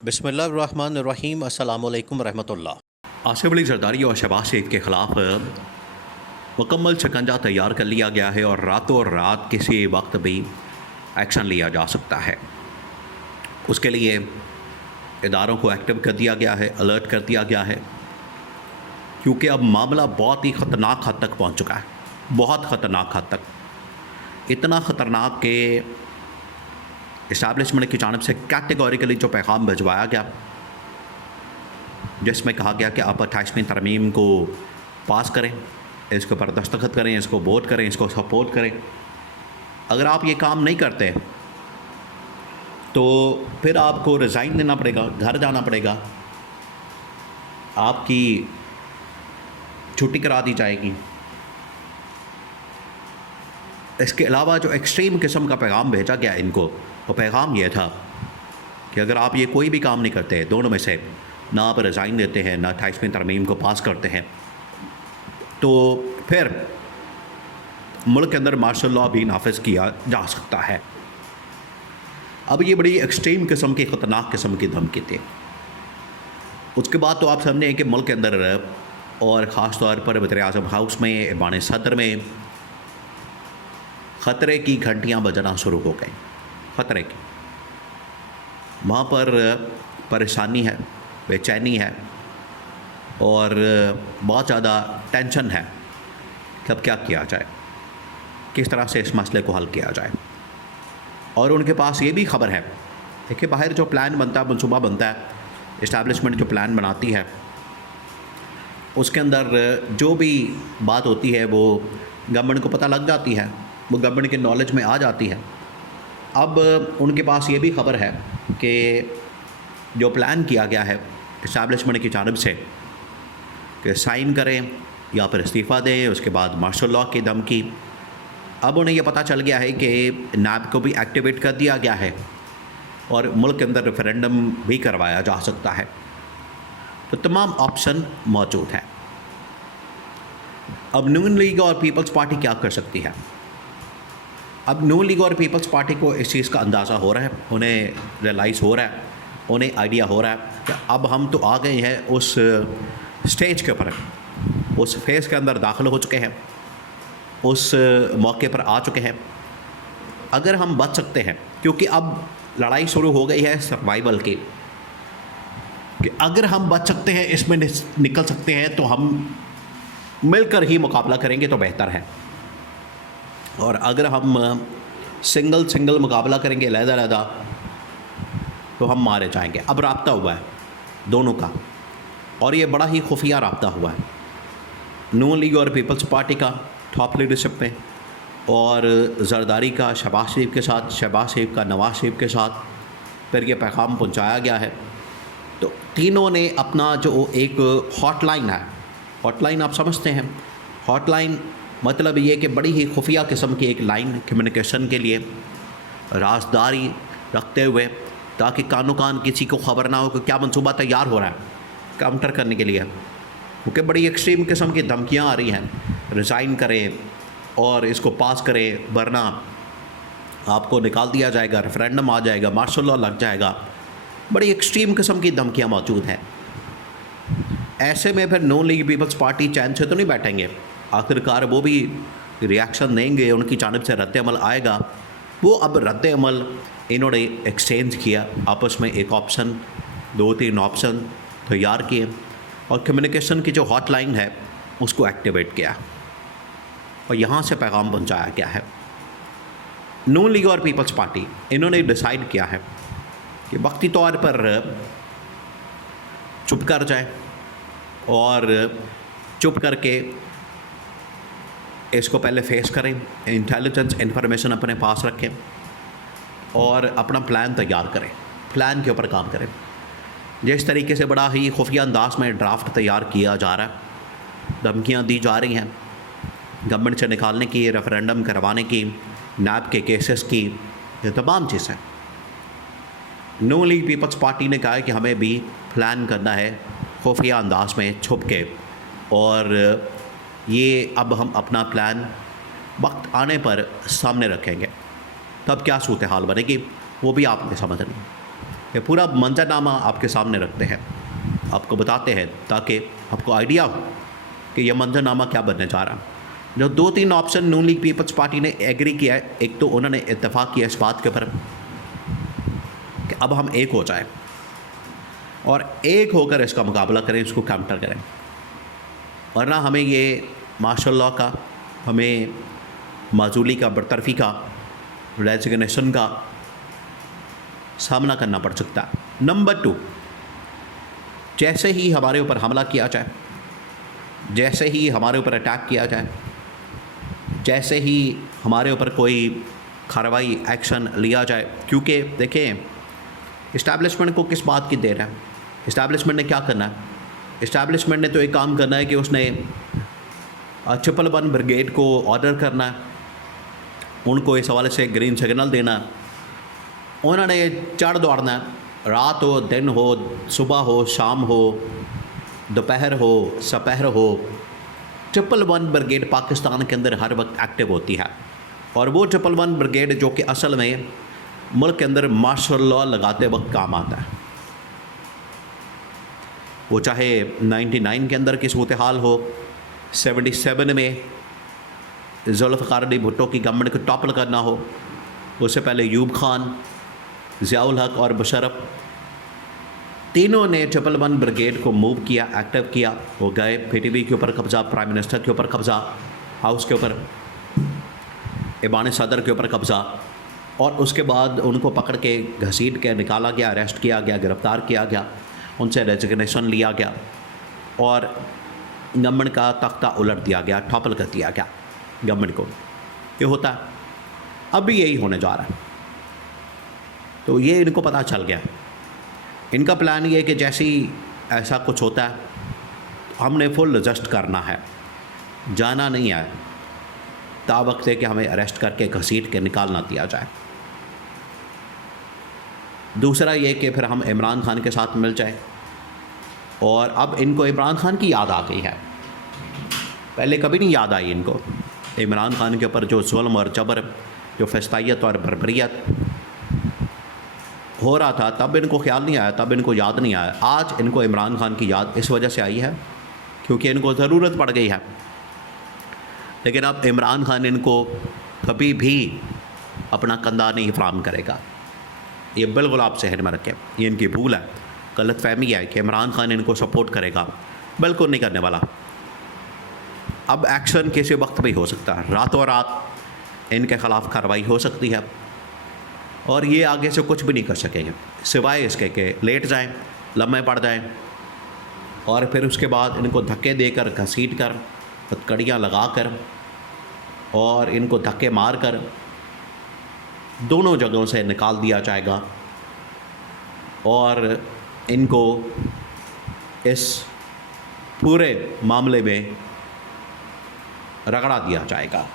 बिस्मिल्लाहिर्रहमानिर्रहीम अस्सलामुअलैकुम रहमतुल्लाह। आसिफ अली जरदारी और शहबाज शरीफ के ख़िलाफ़ मुकम्मल शिकंजा तैयार कर लिया गया है और रातों रात किसी वक्त भी एक्शन लिया जा सकता है। उसके लिए इदारों को एक्टिव कर दिया गया है, अलर्ट कर दिया गया है, क्योंकि अब मामला बहुत ही ख़तरनाक हद तक पहुंच चुका है। बहुत ख़तरनाक हद तक, इतना ख़तरनाक कि इस्टेब्लिशमेंट की जानिब से कैटेगोरिकली जो पैगाम भिजवाया गया, जिसमें कहा गया कि आप 28वीं तरमीम को पास करें, इसके ऊपर दस्तखत करें, इसको वोट करें, इसको सपोर्ट करें। अगर आप ये काम नहीं करते तो फिर आपको रिज़ाइन देना पड़ेगा, घर जाना पड़ेगा, आपकी छुट्टी करा दी जाएगी। इसके अलावा जो एक्सट्रीम किस्म का पैगाम भेजा गया इनको, वो पैगाम ये था कि अगर आप ये कोई भी काम नहीं करते, दोनों में से ना आप रिज़ाइन देते हैं, ना 28वीं तरमीम को पास करते हैं, तो फिर मुल्क के अंदर मार्शल लॉ भी नाफिज किया जा सकता है। अब ये बड़ी एक्सट्रीम किस्म की ख़तरनाक किस्म की धमकी थी। उसके बाद तो आप समझें कि मुल्क के अंदर और ख़ास तौर पर वज़ीर-ए-आज़म हाउस में, ऐवान सदर में ख़तरे की घंटियाँ बजना शुरू हो गई। ख़तरे की, वहाँ पर परेशानी है, बेचैनी है और बहुत ज़्यादा टेंशन है कि अब क्या किया जाए, किस तरह से इस मसले को हल किया जाए। और उनके पास ये भी ख़बर है, देखिए बाहर जो प्लान बनता है, मनसूबा बनता है, इस्टेब्लिशमेंट जो प्लान बनाती है, उसके अंदर जो भी बात होती है वो गवर्नमेंट को पता लग जाती है, वो गवर्नमेंट के नॉलेज में आ जाती है। अब उनके पास ये भी ख़बर है कि जो प्लान किया गया है इस्टेब्लिशमेंट की जानिब से कि साइन करें या फिर इस्तीफ़ा दें, उसके बाद मार्शल लॉ की धमकी। अब उन्हें यह पता चल गया है कि नैब को भी एक्टिवेट कर दिया गया है और मुल्क के अंदर रेफरेंडम भी करवाया जा सकता है। तो तमाम ऑप्शन मौजूद हैं। अब नून लीग और पीपल्स पार्टी क्या कर सकती है? अब नून लीग और पीपल्स पार्टी को इस चीज़ का अंदाज़ा हो रहा है, उन्हें रियलाइज़ हो रहा है, उन्हें आइडिया हो रहा है कि अब हम तो आ गए हैं उस स्टेज के ऊपर, उस फेज़ के अंदर दाखिल हो चुके हैं, उस मौके पर आ चुके हैं। अगर हम बच सकते हैं, क्योंकि अब लड़ाई शुरू हो गई है सर्वाइवल की, कि अगर हम बच सकते हैं, इसमें निकल सकते हैं, तो हम मिलकर ही मुकाबला करेंगे तो बेहतर है। और अगर हम सिंगल मुकाबला करेंगे अलहदा, तो हम मारे जाएंगे। अब राब्ता हुआ है दोनों का, और ये बड़ा ही खुफिया राब्ता हुआ है नून लीग और पीपल्स पार्टी का टॉप लीडरशिप में, और जरदारी का शहबाज शरीफ के साथ, शहबाज शरीफ का नवाज शरीफ के साथ फिर ये पैगाम पहुंचाया गया है। तो तीनों ने अपना जो एक हॉटलाइन है, हॉटलाइन आप समझते हैं, हॉटलाइन मतलब ये कि बड़ी ही खुफिया किस्म की एक लाइन कम्युनिकेशन के लिए राजदारी रखते हुए, ताकि कानो कान किसी को ख़बर ना हो कि क्या मंसूबा तैयार हो रहा है काउंटर करने के लिए, क्योंकि बड़ी एक्सट्रीम किस्म की धमकियाँ आ रही हैं, रिज़ाइन करें और इसको पास करें, वरना आपको निकाल दिया जाएगा, रेफरेंडम आ जाएगा, मार्शल लॉ लग जाएगा। बड़ी एक्सट्रीम किस्म की धमकियाँ मौजूद हैं। ऐसे में फिर नून लीग पीपल्स पार्टी चैन से तो नहीं बैठेंगे, आखिरकार वो भी रिएक्शन देंगे, उनकी जानिब से रद्द-ए-अमल आएगा। वो अब रद्द-ए-अमल इन्होंने एक्सचेंज किया आपस में, एक ऑप्शन, 2-3 ऑप्शन तैयार किए और कम्युनिकेशन की जो हॉटलाइन है उसको एक्टिवेट किया और यहाँ से पैगाम पहुँचाया गया है। नून लीग और पीपल्स पार्टी इन्होंने डिसाइड किया है कि वक्ती तौर पर चुप कर जाए और चुप करके इसको पहले फेस करें, इंटेलिजेंस इन्फॉर्मेशन अपने पास रखें और अपना प्लान तैयार करें, प्लान के ऊपर काम करें। जिस तरीके से बड़ा ही खुफिया अंदाज में ड्राफ्ट तैयार किया जा रहा है, धमकियाँ दी जा रही हैं गवर्नमेंट से निकालने की, रेफरेंडम करवाने की, नैब के केसेस की, ये तमाम चीज़ें। नून लीग पीपल्स पार्टी ने कहा है कि हमें भी प्लान करना है खुफिया अंदाज में, छुप के, और ये अब हम अपना प्लान वक्त आने पर सामने रखेंगे। तब क्या सूरत हाल बनेगी वो भी आपने समझना। ये पूरा मंजरनामा आपके सामने रखते हैं, आपको बताते हैं ताकि आपको आइडिया हो कि यह मंजरनामा क्या बनने जा रहा है। जो 2-3 ऑप्शन नून लीग पीपल्स पार्टी ने एग्री किया है, एक तो उन्होंने इत्तेफाक किया इस बात के ऊपर कि अब हम एक हो जाए और एक होकर इसका मुकाबला करें, इसको काउंटर करें, वरना हमें ये माशाल्लाह का, हमें माजूली का, बरतरफी का, रेजिग्नेशन का सामना करना पड़ सकता है। नंबर 2, जैसे ही हमारे ऊपर हमला किया जाए, जैसे ही हमारे ऊपर अटैक किया जाए, जैसे ही हमारे ऊपर कोई कार्रवाई एक्शन लिया जाए, क्योंकि देखें इस्टेब्लिशमेंट को किस बात की देर है, इस्टेब्लिशमेंट ने क्या करना है? इस्टेब्लिशमेंट ने तो एक काम करना है कि उसने 111 ब्रिगेड को ऑर्डर करना है, उनको इस हवाले से ग्रीन सिग्नल देना, उन्होंने चढ़ दौड़ना है, रात हो, दिन हो, सुबह हो, शाम हो, दोपहर हो, सपहर हो। 111 ब्रिगेड पाकिस्तान के अंदर हर वक्त एक्टिव होती है, और वो 111 ब्रिगेड जो कि असल में मुल्क के अंदर मार्शल लॉ लगाते वक्त काम आता है, वो चाहे 99 के अंदर की सूरत हाल हो, 77 में जुल्फ़िकार अली भुट्टो की गवर्नमेंट को टॉपल करना हो, उससे पहले यूब खान, ज़ियाउल हक और मुशर्रफ, तीनों ने 111 ब्रिगेड को मूव किया, एक्टिव किया। वो गए, PTV के ऊपर कब्ज़ा, प्राइम मिनिस्टर के ऊपर कब्ज़ा, हाउस के ऊपर, ऐवान सदर के ऊपर कब्ज़ा, और उसके बाद उनको पकड़ के घसीट के निकाला गया, अरेस्ट किया गया, गिरफ़्तार किया गया, उनसे रेजिग्नेशन लिया गया और गवर्नमेंट का तख्ता उलट दिया गया, टॉपल कर दिया गया गवर्नमेंट को। ये होता है, अब भी यही होने जा रहा है। तो ये इनको पता चल गया। इनका प्लान ये है कि जैसे ही ऐसा कुछ होता है हमने फुल एडजस्ट करना है, जाना नहीं है, तावक्त है कि हमें अरेस्ट करके घसीट के निकाल ना दिया जाए। दूसरा ये कि फिर हम इमरान खान के साथ मिल जाए, और अब इनको इमरान खान की याद आ गई है, पहले कभी नहीं याद आई इनको। इमरान खान के ऊपर जो जुल्म और जबर, जो फस्तायत और बर्बरियत हो रहा था, तब इनको ख्याल नहीं आया, तब इनको याद नहीं आया। आज इनको इमरान खान की याद इस वजह से आई है क्योंकि इनको ज़रूरत पड़ गई है। लेकिन अब इमरान खान इनको कभी भी अपना कंधा नहीं फराहम करेगा, ये बिल्कुल आप जहन में रखें। ये इनकी भूल है, गलत फहमी है कि इमरान खान इनको सपोर्ट करेगा, बिल्कुल नहीं करने वाला। अब एक्शन किसी वक्त भी हो सकता है, रातों रात इनके ख़िलाफ़ कार्रवाई हो सकती है, और ये आगे से कुछ भी नहीं कर सकेंगे सिवाय इसके कि लेट जाएं, लम्हे पड़ जाएं, और फिर उसके बाद इनको धक्के देकर, घसीट कर, हथकड़ियाँ लगा कर और इनको धक्के मार कर दोनों जगहों से निकाल दिया जाएगा, और इनको इस पूरे मामले में रगड़ा दिया जाएगा।